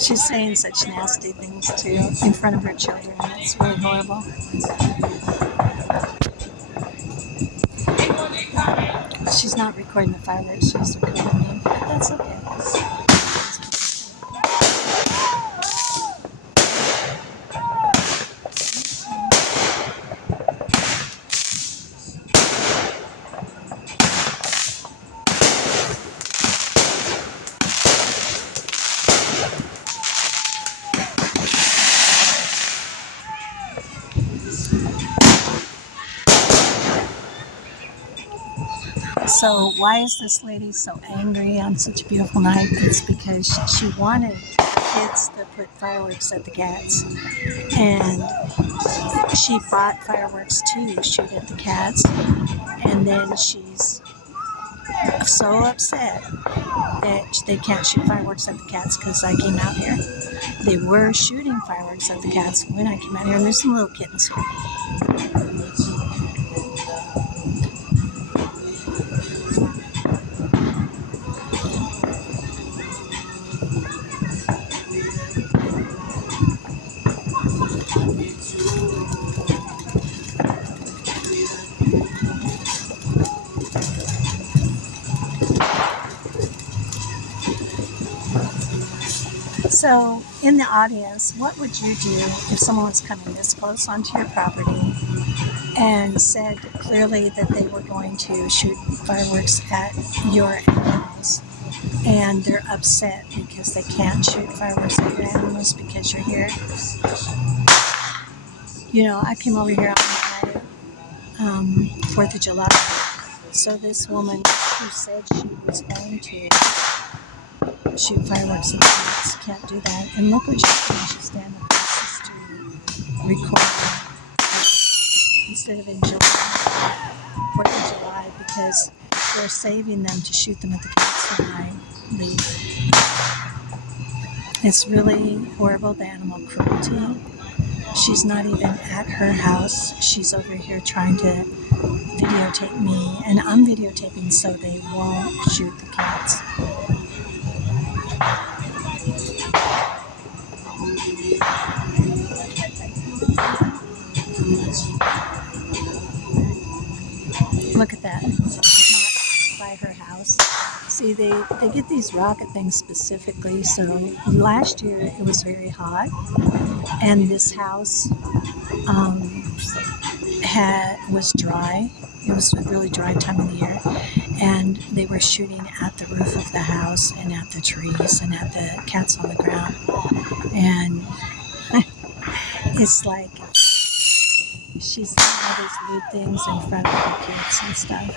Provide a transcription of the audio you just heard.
She's saying such nasty things too in front of her children. It's really horrible. She's not recording the fireworks, she's recording me, but that's okay. So why is this lady so angry on such a beautiful night? It's because she wanted kids to put fireworks at the cats, and she bought fireworks to shoot at the cats, and then she's so upset that they can't shoot fireworks at the cats because I came out here. They were shooting fireworks at the cats when I came out here, and there's some little kittens here. So, in the audience, what would you do if someone was coming this close onto your property and said clearly that they were going to shoot fireworks at your animals, and they're upset because they can't shoot fireworks at your animals because you're here? You know, I came over here on the 4th of July. So this woman who said she was going to shoot fireworks at the cats can't do that. And look what she's doing. She's standing across the street recording instead of enjoying 4th of July because they're saving them to shoot them at the cats when I leave. It's really horrible, the animal cruelty. She's not even at her house. She's over here trying to videotape me, and I'm videotaping so they won't shoot the cats. Look at that. It's not by her house. See, they get these rocket things specifically. So last year it was very hot, and this house was dry. It was a really dry time of the year, and they were shooting at the roof of the house and at the trees and at the cats on the ground. And it's like she's doing all these lewd things in front of the kids and stuff.